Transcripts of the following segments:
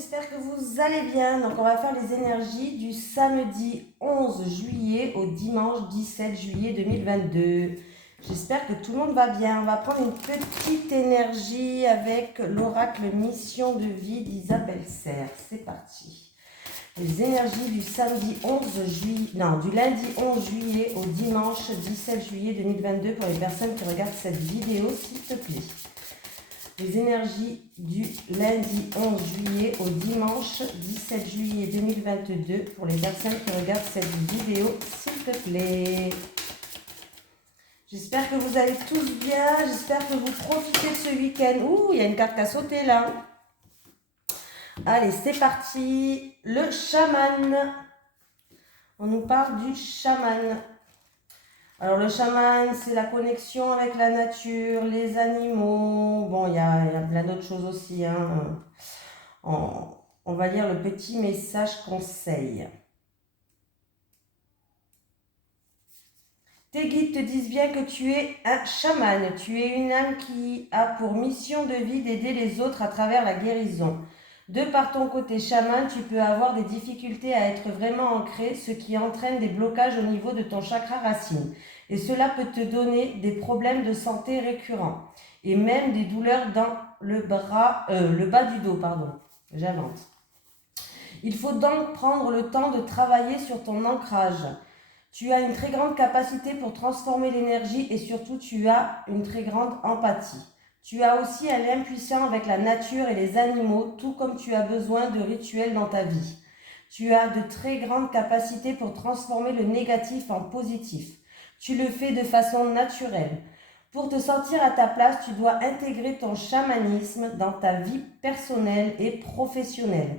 j'espère que vous allez bien. Donc on va faire les énergies du samedi 11 juillet au dimanche 17 juillet 2022. J'espère que tout le monde va bien. On va prendre une petite énergie avec l'oracle Mission de vie d'Isabelle Serre. C'est parti. Les énergies du samedi 11 juillet, non, du lundi 11 juillet au dimanche 17 juillet 2022 pour les personnes qui regardent cette vidéo, s'il te plaît. Les énergies du lundi 11 juillet au dimanche 17 juillet 2022 pour les personnes qui regardent cette vidéo, s'il te plaît. J'espère que vous allez tous bien, j'espère que vous profitez de ce week-end. Ouh, il y a une carte qui a sauté là. Allez, c'est parti. Le chaman. On nous parle du chaman. Alors le chaman, c'est la connexion avec la nature, les animaux. Bon, il y a plein d'autres choses aussi. Hein. On va lire le petit message conseil. Tes guides te disent bien que tu es un chaman. Tu es une âme qui a pour mission de vie d'aider les autres à travers la guérison. De par ton côté chaman, tu peux avoir des difficultés à être vraiment ancré, ce qui entraîne des blocages au niveau de ton chakra racine. Et cela peut te donner des problèmes de santé récurrents et même des douleurs dans le bas du dos, J'invente. Il faut donc prendre le temps de travailler sur ton ancrage. Tu as une très grande capacité pour transformer l'énergie et surtout tu as une très grande empathie. Tu as aussi un lien puissant avec la nature et les animaux, tout comme tu as besoin de rituels dans ta vie. Tu as de très grandes capacités pour transformer le négatif en positif. Tu le fais de façon naturelle. Pour te sentir à ta place, tu dois intégrer ton chamanisme dans ta vie personnelle et professionnelle.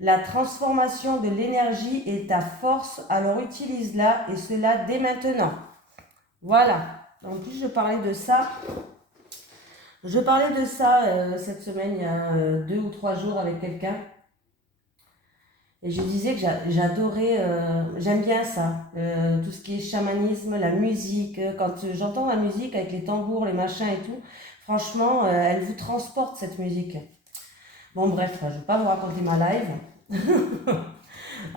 La transformation de l'énergie est ta force, alors utilise-la et cela dès maintenant. Voilà. En plus, je parlais de ça cette semaine, il y a 2 ou 3 jours avec quelqu'un. Et je disais que j'adorais, j'aime bien ça, tout ce qui est chamanisme, la musique. Quand j'entends la musique avec les tambours, les machins et tout, franchement, elle vous transporte cette musique. Bon bref, je ne vais pas vous raconter ma live.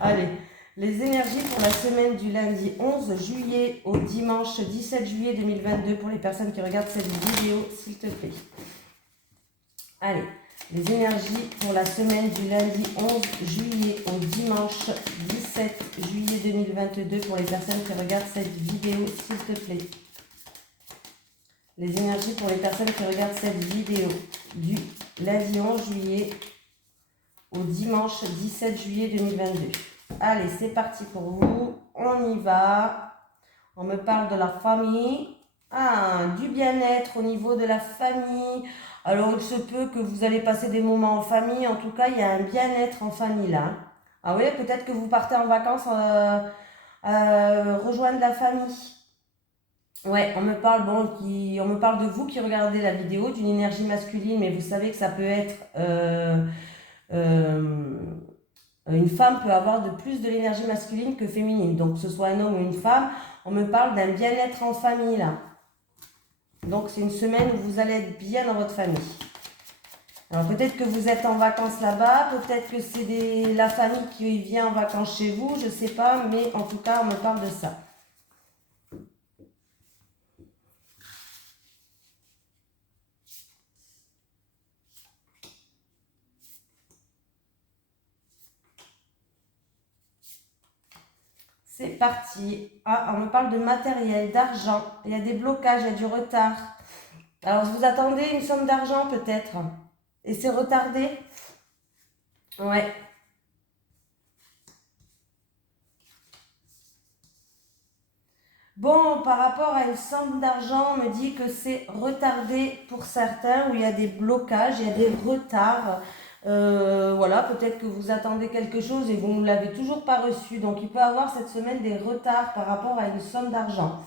Allez, les énergies pour la semaine du lundi 11 juillet au dimanche 17 juillet 2022 pour les personnes qui regardent cette vidéo, s'il te plaît. Allez, les énergies pour la semaine du lundi 11 juillet au dimanche 17 juillet 2022 pour les personnes qui regardent cette vidéo, s'il te plaît. Les énergies pour les personnes qui regardent cette vidéo du lundi 11 juillet au dimanche 17 juillet 2022. Allez, c'est parti pour vous. On y va. On me parle de la famille. Ah, du bien-être au niveau de la famille. Alors, il se peut que vous allez passer des moments en famille. En tout cas, il y a un bien-être en famille là. Ah oui, peut-être que vous partez en vacances rejoindre la famille. Ouais, on me parle de vous qui regardez la vidéo, d'une énergie masculine, mais vous savez que ça peut être une femme peut avoir de plus de l'énergie masculine que féminine. Donc que ce soit un homme ou une femme, on me parle d'un bien-être en famille là. Donc c'est une semaine où vous allez être bien dans votre famille. Alors peut-être que vous êtes en vacances là-bas, peut-être que c'est la famille qui vient en vacances chez vous, je ne sais pas, mais en tout cas on me parle de ça. C'est parti. Ah, on me parle de matériel, d'argent. Il y a des blocages, il y a du retard. Alors, vous attendez une somme d'argent peut-être. Et c'est retardé. Ouais. Bon, par rapport à une somme d'argent, on me dit que c'est retardé pour certains, où il y a des blocages, il y a des retards. Voilà, peut-être que vous attendez quelque chose et vous ne l'avez toujours pas reçu. Donc, il peut y avoir cette semaine des retards par rapport à une somme d'argent.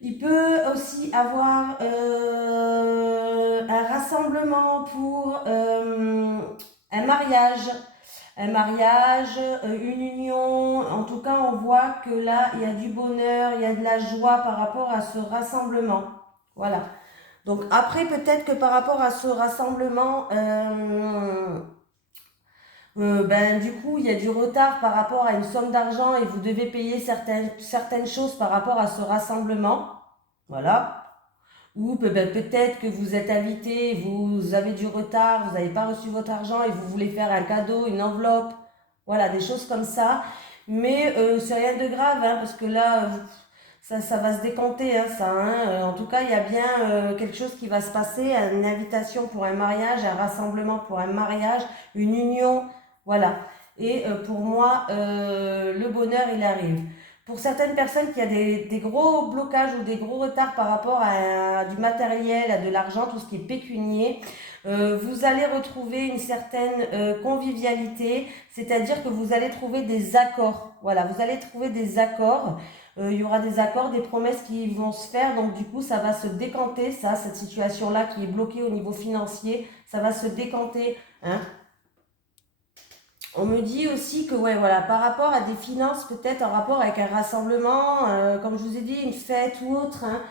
Il peut aussi avoir un rassemblement pour un mariage. Une union. En tout cas, on voit que là, il y a du bonheur, il y a de la joie par rapport à ce rassemblement. Voilà. Donc après, peut-être que par rapport à ce rassemblement, Du coup, il y a du retard par rapport à une somme d'argent et vous devez payer certaines choses par rapport à ce rassemblement. Voilà. Ou peut-être que vous êtes invité, vous avez du retard, vous n'avez pas reçu votre argent et vous voulez faire un cadeau, une enveloppe. Voilà, des choses comme ça. Mais c'est rien de grave, hein, parce que là, ça va se décanter, hein, ça. Hein. En tout cas, il y a bien quelque chose qui va se passer, une invitation pour un mariage, un rassemblement pour un mariage, une union. Voilà. Et pour moi, le bonheur, il arrive. Pour certaines personnes qui ont des gros blocages ou des gros retards par rapport à du matériel, à de l'argent, tout ce qui est pécunier, vous allez retrouver une certaine convivialité, c'est-à-dire que vous allez trouver des accords. Voilà, vous allez trouver des accords. Il y aura des accords, des promesses qui vont se faire, donc du coup ça va se décanter, cette situation-là qui est bloquée au niveau financier, ça va se décanter. Hein. On me dit aussi que, ouais, voilà, par rapport à des finances, peut-être en rapport avec un rassemblement, comme je vous ai dit, une fête ou autre, hein,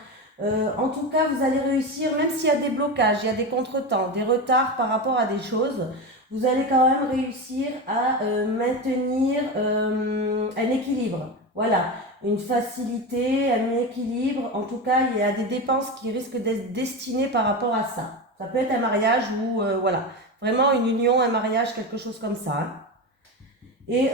en tout cas, vous allez réussir, même s'il y a des blocages, il y a des contretemps, des retards par rapport à des choses, vous allez quand même réussir à maintenir un équilibre. Voilà, une facilité, un équilibre. En tout cas, il y a des dépenses qui risquent d'être destinées par rapport à ça. Ça peut être un mariage ou, voilà, vraiment une union, un mariage, quelque chose comme ça. Hein. Et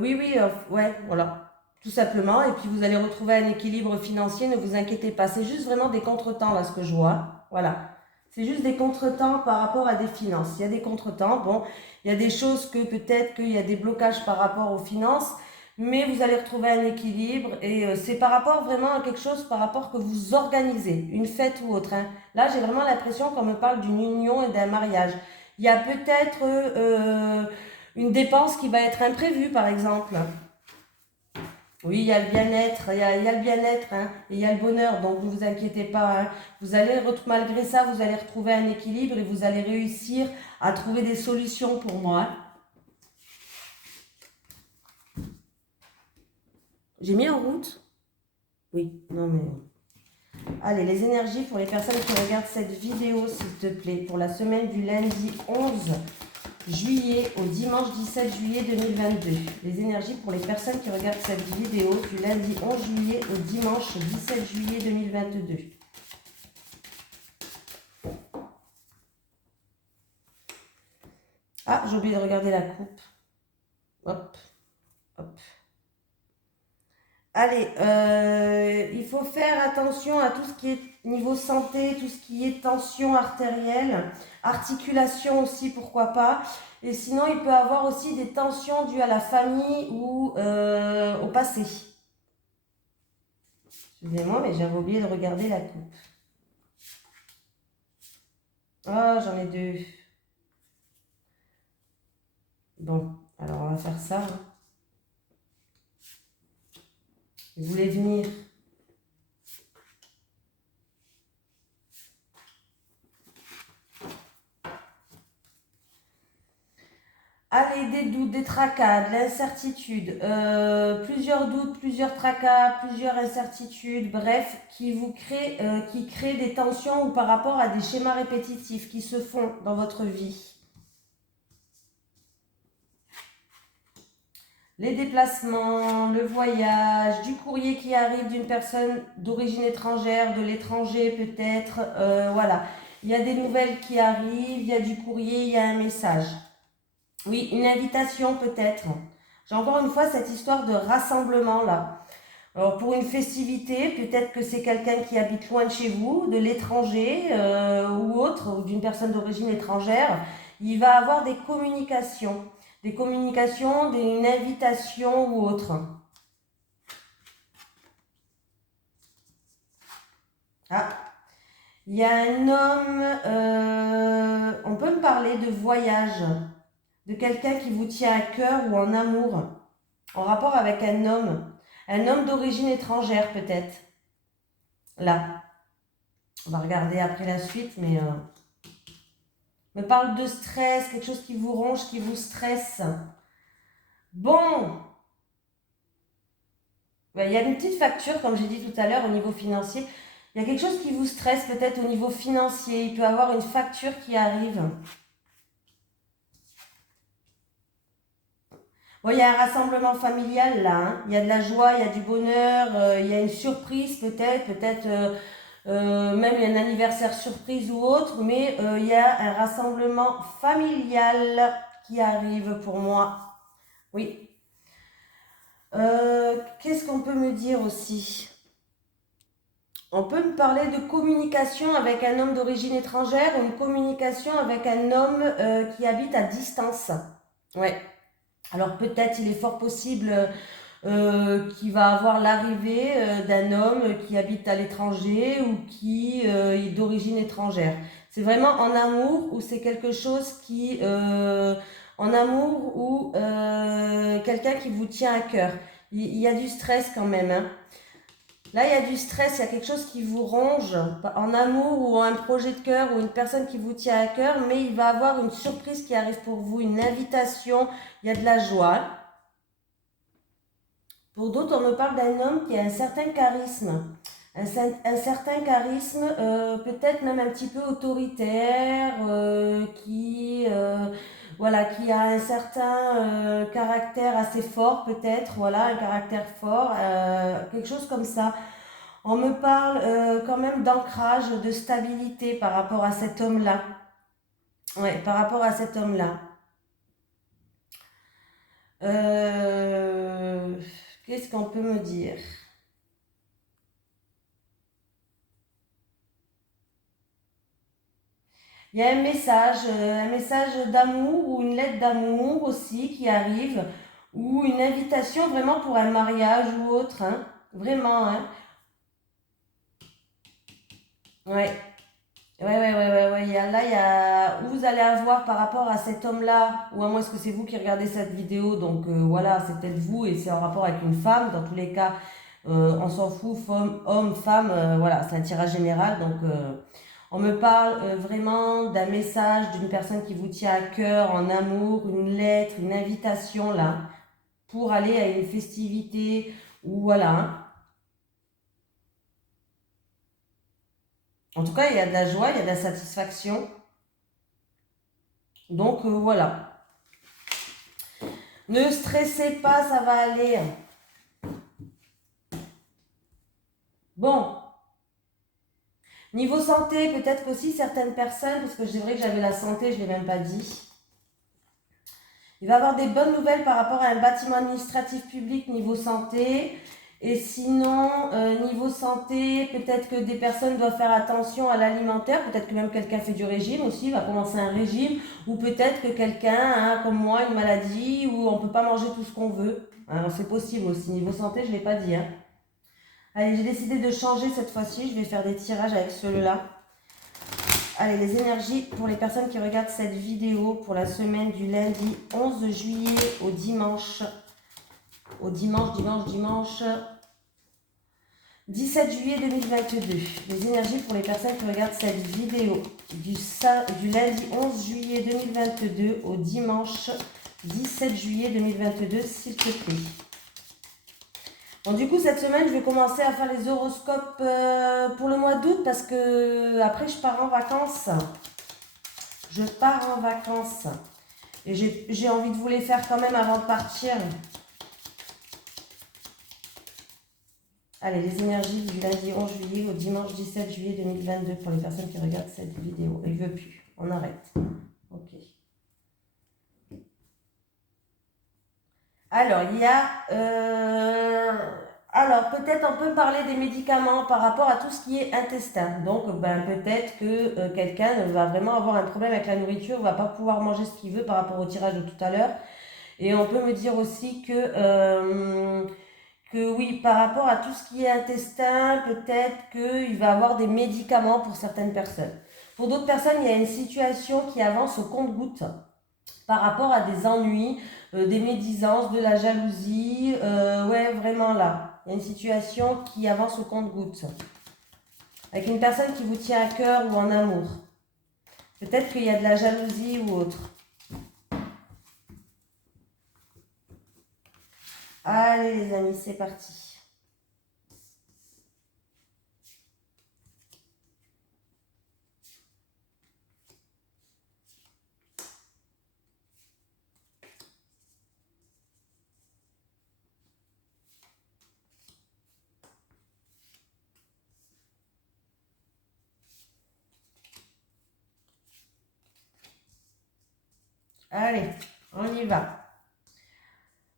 oui, oui, ouais, voilà, tout simplement. Et puis vous allez retrouver un équilibre financier, ne vous inquiétez pas. C'est juste vraiment des contretemps, là, ce que je vois. Voilà. C'est juste des contretemps par rapport à des finances. Il y a des contretemps, bon, il y a des choses que peut-être qu'il y a des blocages par rapport aux finances, mais vous allez retrouver un équilibre et c'est par rapport vraiment à quelque chose, par rapport que vous organisez, une fête ou autre. Hein. Là, j'ai vraiment l'impression qu'on me parle d'une union et d'un mariage. Il y a peut-être une dépense qui va être imprévue, par exemple. Oui, il y a le bien-être, il y a le bien-être, hein, et il y a le bonheur, donc ne vous inquiétez pas. Hein. Vous allez, malgré ça, vous allez retrouver un équilibre et vous allez réussir à trouver des solutions pour moi. Hein. J'ai mis en route? Oui, non mais... Allez, les énergies pour les personnes qui regardent cette vidéo, s'il te plaît, pour la semaine du lundi 11 juillet au dimanche 17 juillet 2022. Les énergies pour les personnes qui regardent cette vidéo du lundi 11 juillet au dimanche 17 juillet 2022. Ah, j'ai oublié de regarder la coupe. Hop, hop. Allez, il faut faire attention à tout ce qui est niveau santé, tout ce qui est tension artérielle, articulation aussi, pourquoi pas. Et sinon, il peut y avoir aussi des tensions dues à la famille ou au passé. Excusez-moi, mais j'avais oublié de regarder la coupe. Ah, j'en ai deux. Bon, alors on va faire ça. Hein. Vous voulez venir? Allez, des doutes, des tracas, de l'incertitude, plusieurs doutes, plusieurs tracas, plusieurs incertitudes, bref, qui créent des tensions ou par rapport à des schémas répétitifs qui se font dans votre vie. Les déplacements, le voyage, du courrier qui arrive d'une personne d'origine étrangère, de l'étranger peut-être, voilà. Il y a des nouvelles qui arrivent, il y a du courrier, il y a un message. Oui, une invitation peut-être. J'ai encore une fois cette histoire de rassemblement là. Alors pour une festivité, peut-être que c'est quelqu'un qui habite loin de chez vous, de l'étranger ou autre, ou d'une personne d'origine étrangère. Il va avoir des communications, une invitation ou autre. Ah, il y a un homme, on peut me parler de voyage, de quelqu'un qui vous tient à cœur ou en amour, en rapport avec un homme d'origine étrangère peut-être. Là, on va regarder après la suite, mais me parle de stress, quelque chose qui vous ronge, qui vous stresse. Bon, il y a une petite facture, comme j'ai dit tout à l'heure, au niveau financier. Il y a quelque chose qui vous stresse peut-être au niveau financier. Il peut y avoir une facture qui arrive. Bon, il y a un rassemblement familial là, hein. Il y a de la joie, il y a du bonheur, il y a une surprise peut-être même il y a un anniversaire surprise ou autre, mais il y a un rassemblement familial qui arrive pour moi. Oui. Qu'est-ce qu'on peut me dire aussi? On peut me parler de communication avec un homme d'origine étrangère ou une communication avec un homme qui habite à distance. Ouais. Alors peut-être il est fort possible qu'il va avoir l'arrivée d'un homme qui habite à l'étranger ou qui est d'origine étrangère. C'est vraiment en amour ou c'est quelque chose qui... en amour ou quelqu'un qui vous tient à cœur. Il y a du stress quand même, hein. Là, il y a du stress, il y a quelque chose qui vous ronge en amour ou un projet de cœur ou une personne qui vous tient à cœur, mais il va avoir une surprise qui arrive pour vous, une invitation, il y a de la joie. Pour d'autres, on me parle d'un homme qui a un certain charisme. Un certain charisme, peut-être même un petit peu autoritaire, voilà, qui a un certain caractère assez fort, peut-être, voilà, un caractère fort, quelque chose comme ça. On me parle quand même d'ancrage, de stabilité par rapport à cet homme-là. Ouais, par rapport à cet homme-là. Euh, Qu'est-ce qu'on peut me dire? Il y a un message d'amour ou une lettre d'amour aussi qui arrive, ou une invitation vraiment pour un mariage ou autre, hein. Vraiment, hein. Ouais. Ouais. Là, vous allez avoir par rapport à cet homme-là, ou à moins est-ce que c'est vous qui regardez cette vidéo, donc voilà, c'est peut-être vous et c'est en rapport avec une femme. Dans tous les cas, on s'en fout, homme, femme, voilà, c'est un tirage général. Donc, on me parle vraiment d'un message d'une personne qui vous tient à cœur, en amour, une lettre, une invitation là, pour aller à une festivité, ou voilà, hein. En tout cas, il y a de la joie, il y a de la satisfaction. Donc, voilà. Ne stressez pas, ça va aller. Bon, niveau santé, peut-être qu'aussi certaines personnes, parce que c'est vrai que j'avais la santé, je ne l'ai même pas dit. Il va y avoir des bonnes nouvelles par rapport à un bâtiment administratif public niveau santé. Et sinon, niveau santé, peut-être que des personnes doivent faire attention à l'alimentaire. Peut-être que même quelqu'un fait du régime aussi, va commencer un régime. Ou peut-être que quelqu'un a, comme moi, une maladie où on ne peut pas manger tout ce qu'on veut. Alors c'est possible aussi. Niveau santé, je ne l'ai pas dit, hein. Allez, j'ai décidé de changer cette fois-ci. Je vais faire des tirages avec celui-là. Allez, les énergies pour les personnes qui regardent cette vidéo pour la semaine du lundi 11 juillet au dimanche. Au dimanche 17 juillet 2022. Les énergies pour les personnes qui regardent cette vidéo du lundi 11 juillet 2022 au dimanche 17 juillet 2022, s'il te plaît. Bon, du coup, cette semaine, je vais commencer à faire les horoscopes pour le mois d'août parce que après, je pars en vacances. Je pars en vacances. Et j'ai envie de vous les faire quand même avant de partir. Allez, les énergies du lundi 11 juillet au dimanche 17 juillet 2022 pour les personnes qui regardent cette vidéo. Il ne veut plus. On arrête. Ok. Alors, il y a... alors, peut-être on peut parler des médicaments par rapport à tout ce qui est intestin. Donc, ben, peut-être que quelqu'un va vraiment avoir un problème avec la nourriture, ne va pas pouvoir manger ce qu'il veut par rapport au tirage de tout à l'heure. Et on peut me dire aussi que oui, par rapport à tout ce qui est intestin, peut-être qu'il va avoir des médicaments pour certaines personnes. Pour d'autres personnes, il y a une situation qui avance au compte-gouttes par rapport à des ennuis, des médisances, de la jalousie. Ouais, vraiment là. Il y a une situation qui avance au compte-gouttes. Avec une personne qui vous tient à cœur ou en amour. Peut-être qu'il y a de la jalousie ou autre. Allez les amis, c'est parti. Allez, on y va.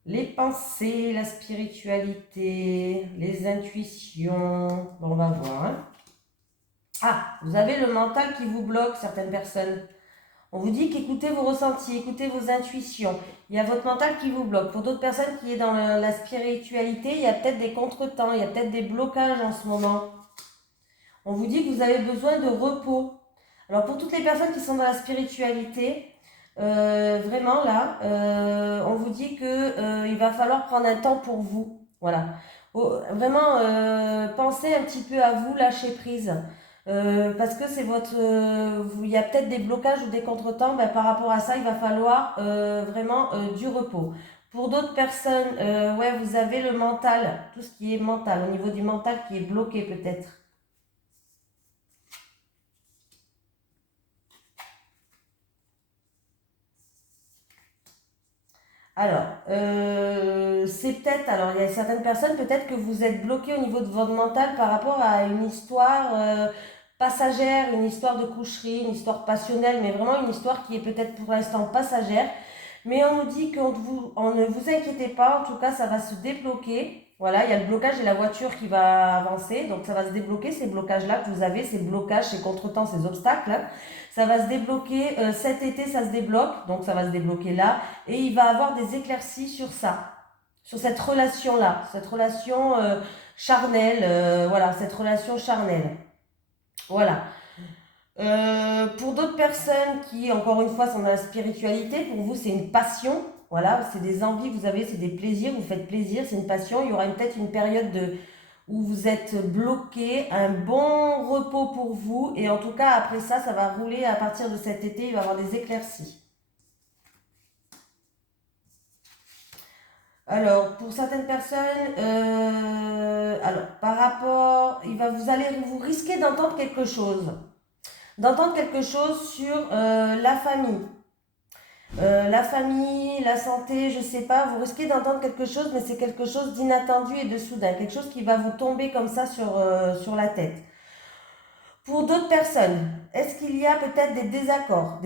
Les pensées, la spiritualité, les intuitions. Bon, on va voir. Hein. Ah, vous avez le mental qui vous bloque, certaines personnes. On vous dit qu'écoutez vos ressentis, écoutez vos intuitions. Il y a votre mental qui vous bloque. Pour d'autres personnes qui est dans la spiritualité, il y a peut-être des contretemps, il y a peut-être des blocages en ce moment. On vous dit que vous avez besoin de repos. Alors pour toutes les personnes qui sont dans la spiritualité, vraiment là, on vous dit que il va falloir prendre un temps pour vous. Voilà. Vraiment, pensez un petit peu à vous, lâcher prise. Parce que c'est votre, il y a peut-être des blocages ou des contretemps, ben, par rapport à ça, il va falloir vraiment du repos. Pour d'autres personnes, ouais, vous avez le mental, tout ce qui est mental, au niveau du mental qui est bloqué peut-être. Alors, c'est peut-être, alors il y a certaines personnes, peut-être que vous êtes bloqué au niveau de votre mental par rapport à une histoire passagère, une histoire de coucherie, une histoire passionnelle, mais vraiment une histoire qui est peut-être pour l'instant passagère. Mais on nous dit ne vous inquiétez pas, en tout cas ça va se débloquer. Voilà, il y a le blocage et la voiture qui va avancer, donc ça va se débloquer ces blocages-là que vous avez, ces blocages, ces contretemps, ces obstacles. Ça va se débloquer cet été, ça se débloque, donc ça va se débloquer là, et il va avoir des éclaircies sur ça, sur cette relation-là, cette relation charnelle, voilà, cette relation charnelle. Voilà. Pour d'autres personnes qui, encore une fois, sont dans la spiritualité, pour vous, c'est une passion. Voilà, c'est des envies que vous avez, c'est des plaisirs, vous faites plaisir, c'est une passion. Il y aura peut-être une période où vous êtes bloqué, un bon repos pour vous. Et en tout cas, après ça, ça va rouler à partir de cet été, il va y avoir des éclaircies. Alors, pour certaines personnes, alors, par rapport, vous risquez d'entendre quelque chose. D'entendre quelque chose sur la famille. La famille, la santé, je sais pas, vous risquez d'entendre quelque chose, mais c'est quelque chose d'inattendu et de soudain, quelque chose qui va vous tomber comme ça sur la tête. Pour d'autres personnes, est-ce qu'il y a peut-être des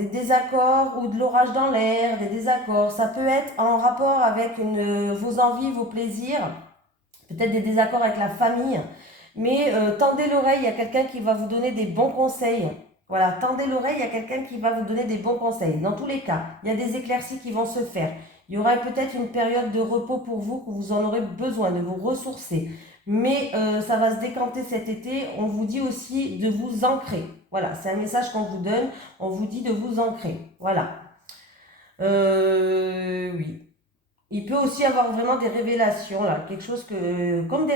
désaccords ou de l'orage dans l'air, des désaccords? Ça peut être en rapport avec vos envies, vos plaisirs, peut-être des désaccords avec la famille, mais tendez l'oreille, il y a quelqu'un qui va vous donner des bons conseils. Voilà, tendez l'oreille, il y a quelqu'un qui va vous donner des bons conseils. Dans tous les cas, il y a des éclaircies qui vont se faire. Il y aura peut-être une période de repos pour vous, que vous en aurez besoin, de vous ressourcer. Mais ça va se décanter cet été. On vous dit aussi de vous ancrer. Voilà, c'est un message qu'on vous donne. On vous dit de vous ancrer. Voilà. Oui. Il peut aussi avoir vraiment des révélations, là. Quelque chose comme des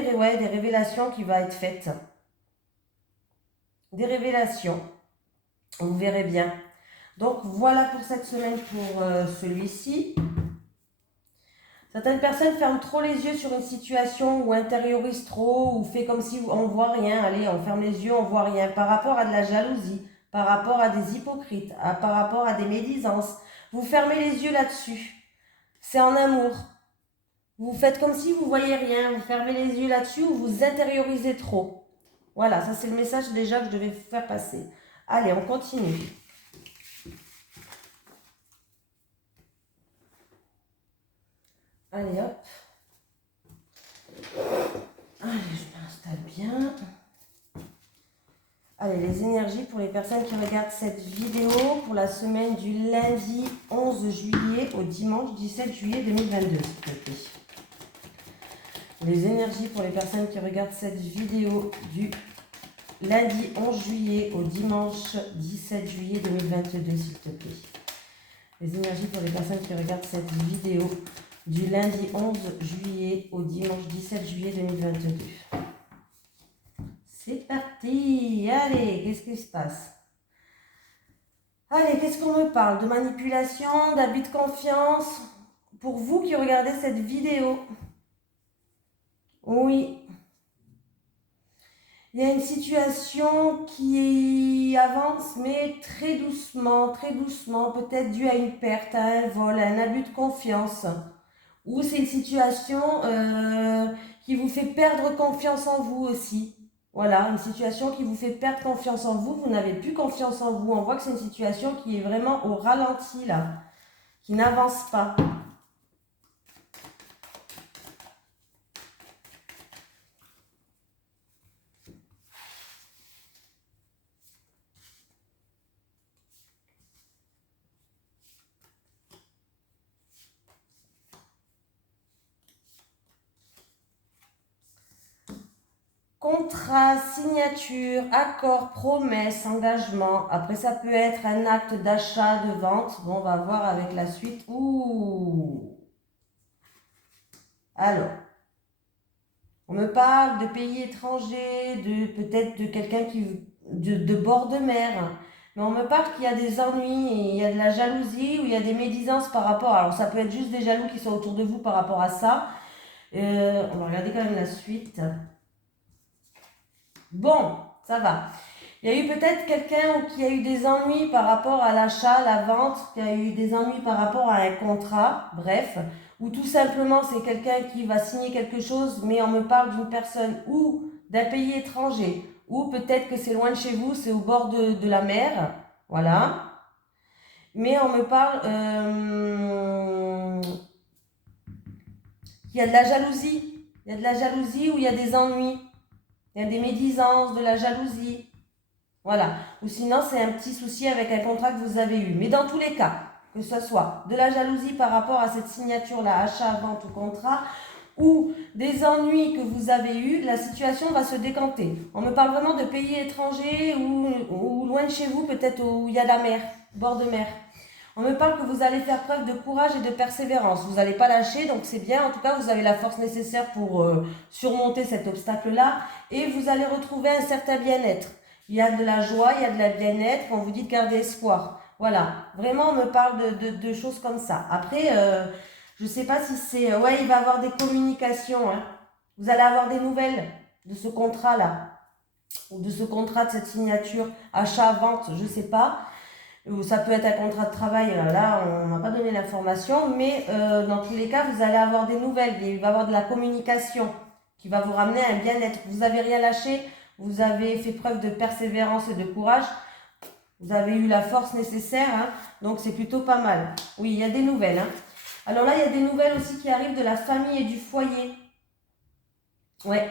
révélations qui va être faites. Des révélations. Vous verrez bien. Donc voilà pour cette semaine pour celui-ci. Certaines personnes ferment trop les yeux sur une situation ou intériorisent trop ou fait comme si on ne voit rien. Allez, on ferme les yeux, on ne voit rien. Par rapport à de la jalousie, par rapport à des hypocrites, par rapport à des médisances. Vous fermez les yeux là-dessus. C'est en amour. Vous faites comme si vous ne voyez rien. Vous fermez les yeux là-dessus ou vous intériorisez trop. Voilà, ça c'est le message déjà que je devais vous faire passer. Allez, on continue. Allez hop. Allez, je m'installe bien. Allez, les énergies pour les personnes qui regardent cette vidéo pour la semaine du lundi 11 juillet au dimanche 17 juillet 2022, s'il te plaît. Les énergies pour les personnes qui regardent cette vidéo du lundi 11 juillet au dimanche 17 juillet 2022, s'il te plaît. Les énergies pour les personnes qui regardent cette vidéo du lundi 11 juillet au dimanche 17 juillet 2022. C'est parti. Allez, qu'est-ce qui se passe? Allez, qu'est-ce qu'on me parle? De manipulation, d'abus de confiance? Pour vous qui regardez cette vidéo. Oui. Il y a une situation qui avance, mais très doucement, peut-être due à une perte, à un vol, à un abus de confiance. Ou c'est une situation qui vous fait perdre confiance en vous aussi. Voilà, une situation qui vous fait perdre confiance en vous. Vous n'avez plus confiance en vous. On voit que c'est une situation qui est vraiment au ralenti là. qui n'avance pas. Contrat, signature, accord, promesse, engagement. Après, ça peut être un acte d'achat, de vente. Bon, on va voir avec la suite. Ouh. Alors, on me parle de pays étrangers, de peut-être de quelqu'un de bord de mer. Mais on me parle qu'il y a des ennuis, et il y a de la jalousie ou il y a des médisances par rapport. Alors, ça peut être juste des jaloux qui sont autour de vous par rapport à ça. On va regarder quand même la suite. Bon, ça va. Il y a eu peut-être quelqu'un qui a eu des ennuis par rapport à l'achat, la vente, qui a eu des ennuis par rapport à un contrat, bref, ou tout simplement c'est quelqu'un qui va signer quelque chose, mais on me parle d'une personne ou d'un pays étranger, ou peut-être que c'est loin de chez vous, c'est au bord de la mer, voilà. Mais on me parle qu'il y a de la jalousie, il y a de la jalousie ou il y a des ennuis. Il y a des médisances, de la jalousie. Voilà. Ou sinon, c'est un petit souci avec un contrat que vous avez eu. Mais dans tous les cas, que ce soit de la jalousie par rapport à cette signature-là, achat, vente ou contrat, ou des ennuis que vous avez eus, la situation va se décanter. On me parle vraiment de pays étrangers ou loin de chez vous, peut-être où il y a la mer, bord de mer. On me parle que vous allez faire preuve de courage et de persévérance. Vous n'allez pas lâcher, donc c'est bien. En tout cas, vous avez la force nécessaire pour surmonter cet obstacle-là. Et vous allez retrouver un certain bien-être. Il y a de la joie, il y a de la bien-être. On vous dit de garder espoir. Voilà. Vraiment, on me parle de choses comme ça. Après, je ne sais pas si c'est... ouais, il va y avoir des communications. Hein. Vous allez avoir des nouvelles de ce contrat-là. Ou de ce contrat, de cette signature, achat, vente, je ne sais pas. Ou ça peut être un contrat de travail, là on m'a pas donné l'information, mais dans tous les cas vous allez avoir des nouvelles, il va y avoir de la communication qui va vous ramener à un bien-être. Vous n'avez rien lâché, vous avez fait preuve de persévérance et de courage, vous avez eu la force nécessaire, hein, donc c'est plutôt pas mal. Oui, il y a des nouvelles. Hein. Alors là, il y a des nouvelles aussi qui arrivent de la famille et du foyer. Ouais.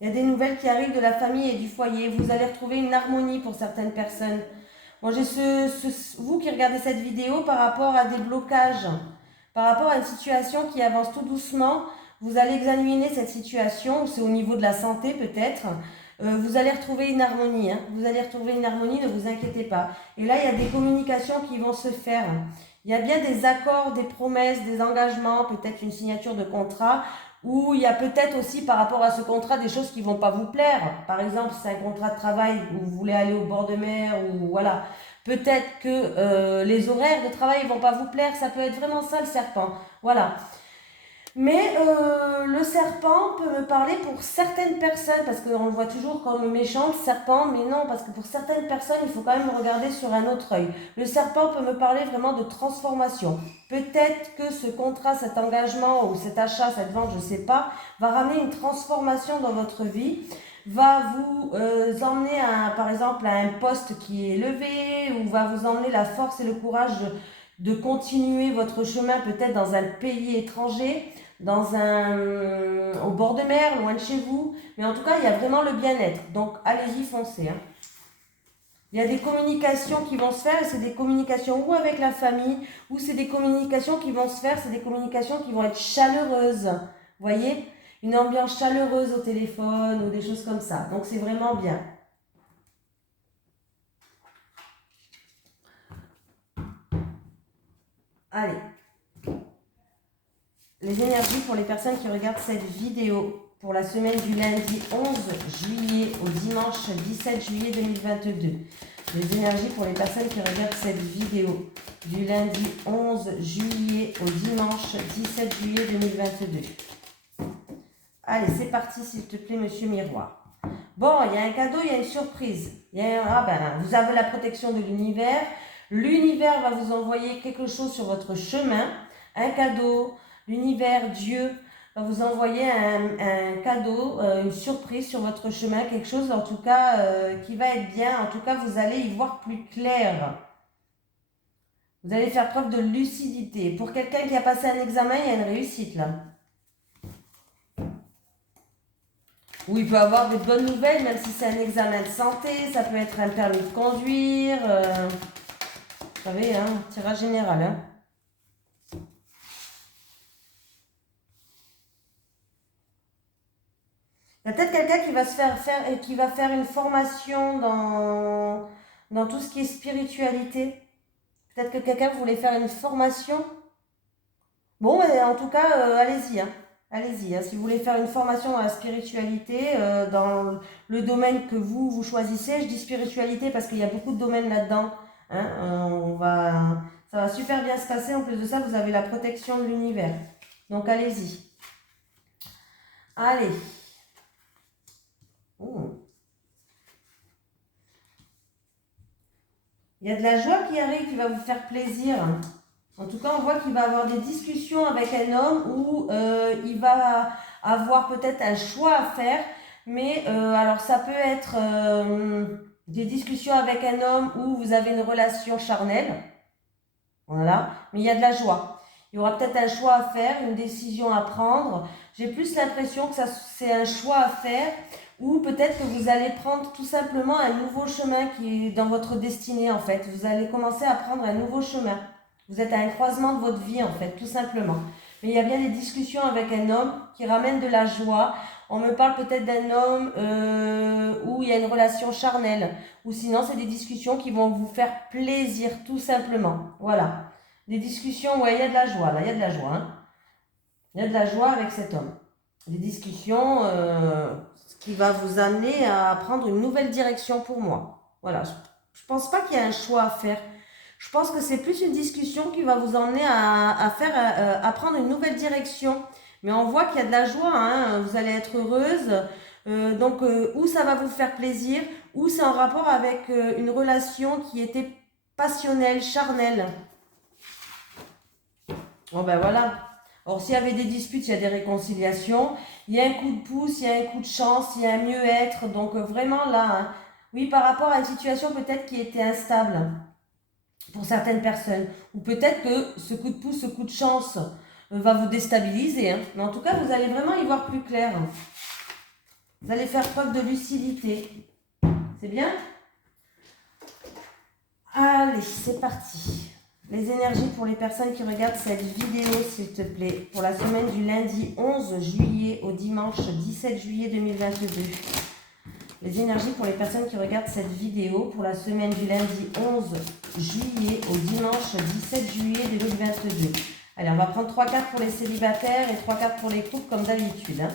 Il y a des nouvelles qui arrivent de la famille et du foyer. Vous allez retrouver une harmonie pour certaines personnes. Bon, j'ai vous qui regardez cette vidéo par rapport à des blocages, par rapport à une situation qui avance tout doucement. Vous allez examiner cette situation, c'est au niveau de la santé peut-être. Vous allez retrouver une harmonie. Hein. Vous allez retrouver une harmonie, ne vous inquiétez pas. Et là, il y a des communications qui vont se faire. Il y a bien des accords, des promesses, des engagements, peut-être une signature de contrat. Ou il y a peut-être aussi par rapport à ce contrat des choses qui ne vont pas vous plaire. Par exemple, si c'est un contrat de travail où vous voulez aller au bord de mer ou voilà. Peut-être que les horaires de travail ne vont pas vous plaire. Ça peut être vraiment ça le serpent. Voilà. Mais le serpent peut me parler pour certaines personnes, parce qu'on le voit toujours comme méchant, le serpent, mais non, parce que pour certaines personnes, il faut quand même regarder sur un autre œil. Le serpent peut me parler vraiment de transformation. Peut-être que ce contrat, cet engagement, ou cet achat, cette vente, je ne sais pas, va ramener une transformation dans votre vie, va vous emmener, par exemple, à un poste qui est élevé, ou va vous emmener la force et le courage de continuer votre chemin peut-être dans un pays étranger, au bord de mer, loin de chez vous. Mais en tout cas, il y a vraiment le bien-être. Donc, allez-y, foncez. Hein. Il y a des communications qui vont se faire, et c'est des communications ou avec la famille, ou c'est des communications qui vont se faire, c'est des communications qui vont être chaleureuses. Vous voyez ? Une ambiance chaleureuse au téléphone, ou des choses comme ça. Donc, c'est vraiment bien. Allez. Les énergies pour les personnes qui regardent cette vidéo pour la semaine du lundi 11 juillet au dimanche 17 juillet 2022. Les énergies pour les personnes qui regardent cette vidéo du lundi 11 juillet au dimanche 17 juillet 2022. Allez, c'est parti s'il te plaît, monsieur Miroir. Bon, il y a un cadeau, il y a une surprise. Vous avez la protection de l'univers. L'univers va vous envoyer quelque chose sur votre chemin, un cadeau. L'univers, Dieu, va vous envoyer un cadeau, une surprise sur votre chemin, quelque chose en tout cas qui va être bien. En tout cas, vous allez y voir plus clair. Vous allez faire preuve de lucidité. Pour quelqu'un qui a passé un examen, il y a une réussite là. Ou il peut avoir des bonnes nouvelles, même si c'est un examen de santé, ça peut être un permis de conduire. Vous savez, hein, tirage général. Hein. Il y a peut-être quelqu'un qui va se qui va faire une formation dans tout ce qui est spiritualité. Peut-être que quelqu'un voulait faire une formation. Bon, en tout cas, allez-y. Hein. Allez-y. Hein. Si vous voulez faire une formation dans la spiritualité, dans le domaine que vous choisissez, je dis spiritualité parce qu'il y a beaucoup de domaines là-dedans. Hein. Ça va super bien se passer. En plus de ça, vous avez la protection de l'univers. Donc, allez-y. Allez. Il y a de la joie qui arrive, qui va vous faire plaisir. En tout cas, on voit qu'il va avoir des discussions avec un homme où il va avoir peut-être un choix à faire. Mais alors ça peut être des discussions avec un homme où vous avez une relation charnelle. Voilà. Mais il y a de la joie. Il y aura peut-être un choix à faire, une décision à prendre. J'ai plus l'impression que c'est un choix à faire ou peut-être que vous allez prendre tout simplement un nouveau chemin qui est dans votre destinée en fait. Vous allez commencer à prendre un nouveau chemin. Vous êtes à un croisement de votre vie en fait, tout simplement. Mais il y a bien des discussions avec un homme qui ramène de la joie. On me parle peut-être d'un homme où il y a une relation charnelle. Ou sinon, c'est des discussions qui vont vous faire plaisir, tout simplement. Voilà. Des discussions où il y a de la joie, là, il y a de la joie. Hein. Il y a de la joie avec cet homme. Des discussions qui va vous amener à prendre une nouvelle direction pour moi. Voilà. Je pense pas qu'il y ait un choix à faire. Je pense que c'est plus une discussion qui va vous emmener à prendre une nouvelle direction. Mais on voit qu'il y a de la joie, hein. Vous allez être heureuse. Donc, ou ça va vous faire plaisir, ou c'est en rapport avec une relation qui était passionnelle, charnelle. Bon ben voilà. Or, s'il y avait des disputes, il y a des réconciliations. Il y a un coup de pouce, il y a un coup de chance, il y a un mieux-être. Donc, vraiment là, hein. Oui, par rapport à une situation peut-être qui était instable pour certaines personnes. Ou peut-être que ce coup de pouce, ce coup de chance va vous déstabiliser. Hein. Mais en tout cas, vous allez vraiment y voir plus clair. Vous allez faire preuve de lucidité. C'est bien? Allez, c'est parti. Les énergies pour les personnes qui regardent cette vidéo, s'il te plaît, pour la semaine du lundi 11 juillet au dimanche 17 juillet 2022. Les énergies pour les personnes qui regardent cette vidéo pour la semaine du lundi 11 juillet au dimanche 17 juillet 2022. Allez, on va prendre 3 cartes pour les célibataires et 3 cartes pour les couples comme d'habitude. Hein.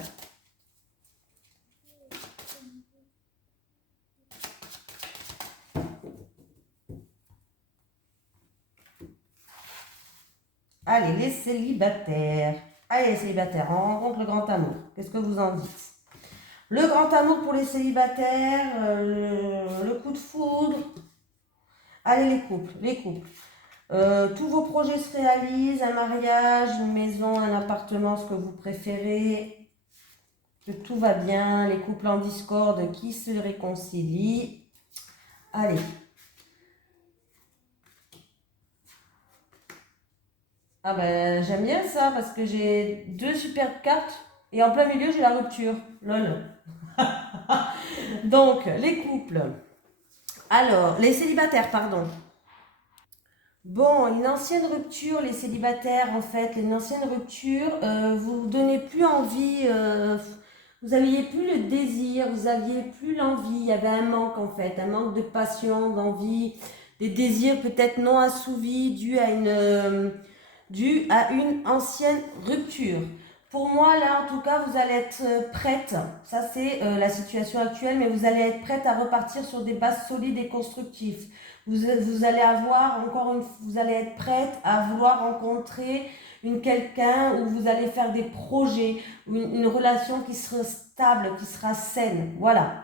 Allez, les célibataires. Allez, les célibataires, on rencontre le grand amour. Qu'est-ce que vous en dites? Le grand amour pour les célibataires, le coup de foudre. Allez, les couples, les couples. Tous vos projets se réalisent, un mariage, une maison, un appartement, ce que vous préférez. Que tout va bien, les couples en discorde qui se réconcilient. Allez. Ah ben j'aime bien ça parce que j'ai 2 superbes cartes et en plein milieu j'ai la rupture. Lol. Donc les couples. Alors, les célibataires, pardon. Bon, une ancienne rupture, les célibataires en fait, une ancienne rupture, vous donnez plus envie, vous aviez plus le désir, vous aviez plus l'envie, il y avait un manque en fait, un manque de passion, d'envie, des désirs peut-être non assouvis dû à une ancienne rupture. Pour moi, là, en tout cas, vous allez être prête. Ça, c'est la situation actuelle, mais vous allez être prête à repartir sur des bases solides et constructives. Vous allez avoir, vous allez être prête à vouloir rencontrer quelqu'un où vous allez faire des projets, une relation qui sera stable, qui sera saine. Voilà.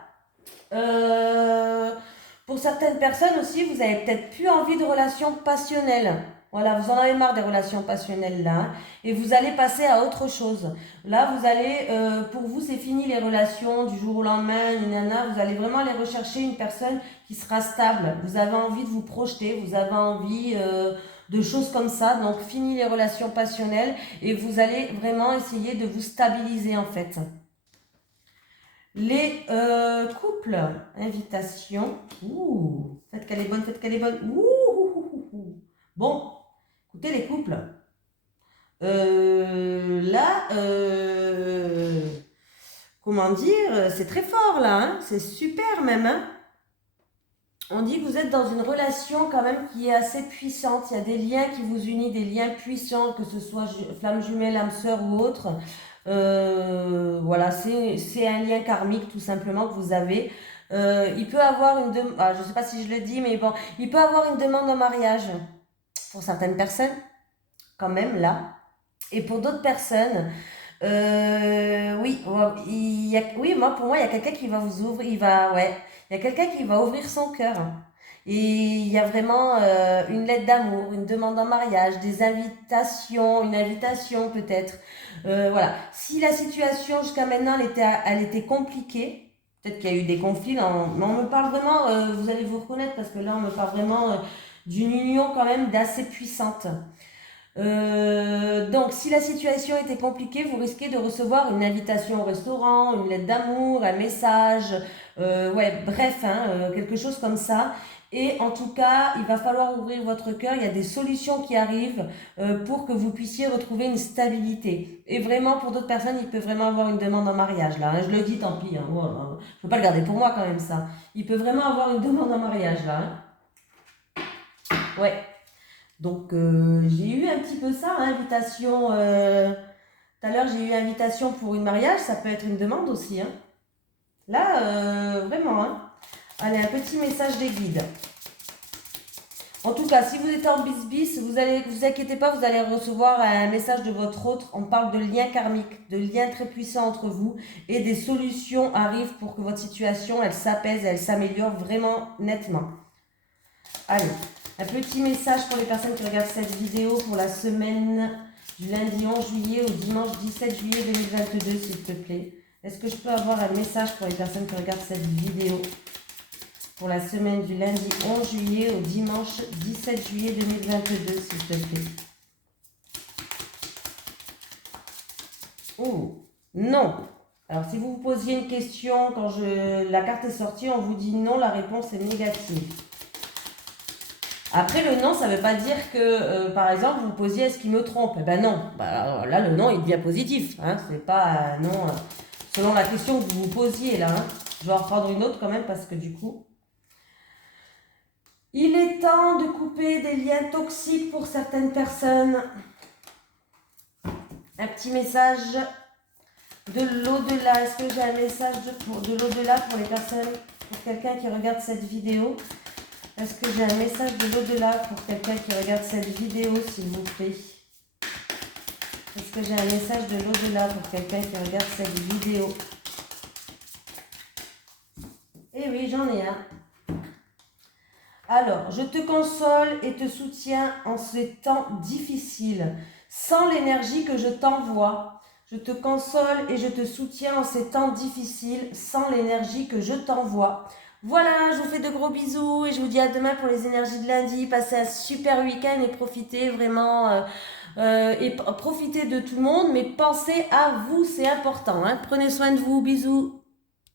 Pour certaines personnes aussi, vous avez peut-être plus envie de relations passionnelles. Voilà, vous en avez marre des relations passionnelles là, hein, et vous allez passer à autre chose. Là, vous allez, pour vous, c'est fini les relations du jour au lendemain, nana. Vous allez vraiment aller rechercher une personne qui sera stable. Vous avez envie de vous projeter, vous avez envie de choses comme ça. Donc, fini les relations passionnelles et vous allez vraiment essayer de vous stabiliser en fait. Les couples, invitation. Ouh, faites qu'elle est bonne, faites qu'elle est bonne. Ouh. Bon, écoutez les couples. Là, comment dire, c'est très fort là, hein, c'est super même. Hein. On dit que vous êtes dans une relation quand même qui est assez puissante. Il y a des liens qui vous unissent, des liens puissants, que ce soit flamme jumelle, âme sœur ou autre. Voilà, c'est un lien karmique tout simplement que vous avez. Il peut avoir une demande, je ne sais pas si je le dis, mais bon, il peut avoir une demande en mariage pour certaines personnes, quand même là. Et pour d'autres personnes, oui, oui, pour moi, il y a quelqu'un qui va vous ouvrir, il y a quelqu'un qui va ouvrir son cœur. Et il y a vraiment une lettre d'amour, une demande en mariage, des invitations, une invitation peut-être. Voilà. Si la situation jusqu'à maintenant, elle était compliquée, peut-être qu'il y a eu des conflits, mais on me parle vraiment, vous allez vous reconnaître parce que là, on me parle vraiment d'une union quand même d'assez puissante. Donc, si la situation était compliquée, vous risquez de recevoir une invitation au restaurant, une lettre d'amour, un message, bref, hein, quelque chose comme ça. Et en tout cas, il va falloir ouvrir votre cœur. Il y a des solutions qui arrivent pour que vous puissiez retrouver une stabilité. Et vraiment, pour d'autres personnes, il peut vraiment avoir une demande en mariage là. Hein. Je le dis, tant pis. Hein, je ne peux pas le garder pour moi quand même ça. Il peut vraiment avoir une demande en mariage là. Hein. Ouais. Donc, j'ai eu un petit peu ça, hein, invitation. Tout à l'heure, j'ai eu invitation pour une mariage, ça peut être une demande aussi. Hein. Là, vraiment. Hein. Allez, un petit message des guides. En tout cas, si vous êtes en bis, vous inquiétez pas, vous allez recevoir un message de votre autre. On parle de liens karmiques, de liens très puissants entre vous et des solutions arrivent pour que votre situation, elle s'apaise, elle s'améliore vraiment nettement. Allez. Un petit message pour les personnes qui regardent cette vidéo pour la semaine du lundi 11 juillet au dimanche 17 juillet 2022, s'il te plaît. Est-ce que je peux avoir un message pour les personnes qui regardent cette vidéo pour la semaine du lundi 11 juillet au dimanche 17 juillet 2022, s'il te plaît? Oh, non. Alors, si vous vous posiez une question quand la carte est sortie, on vous dit non, la réponse est négative. Après, le non, ça ne veut pas dire que, par exemple, vous posiez est-ce qu'il me trompe? Eh ben non. Bah, là, le non, il devient positif. Hein. C'est pas non selon la question que vous vous posiez là. Hein. Je vais en reprendre une autre quand même parce que du coup. Il est temps de couper des liens toxiques pour certaines personnes. Un petit message de l'au-delà. Est-ce que j'ai un message de l'au-delà pour les personnes, pour quelqu'un qui regarde cette vidéo? Est-ce que j'ai un message de l'au-delà pour quelqu'un qui regarde cette vidéo, s'il vous plaît? Est-ce que j'ai un message de l'au-delà pour quelqu'un qui regarde cette vidéo? Eh oui, j'en ai un. Alors, je te console et te soutiens en ces temps difficiles, sans l'énergie que je t'envoie. Je te console et je te soutiens en ces temps difficiles, sans l'énergie que je t'envoie. Voilà, je vous fais de gros bisous et je vous dis à demain pour les énergies de lundi. Passez un super week-end et profitez vraiment, profitez de tout le monde, mais pensez à vous, c'est important. Hein. Prenez soin de vous, bisous.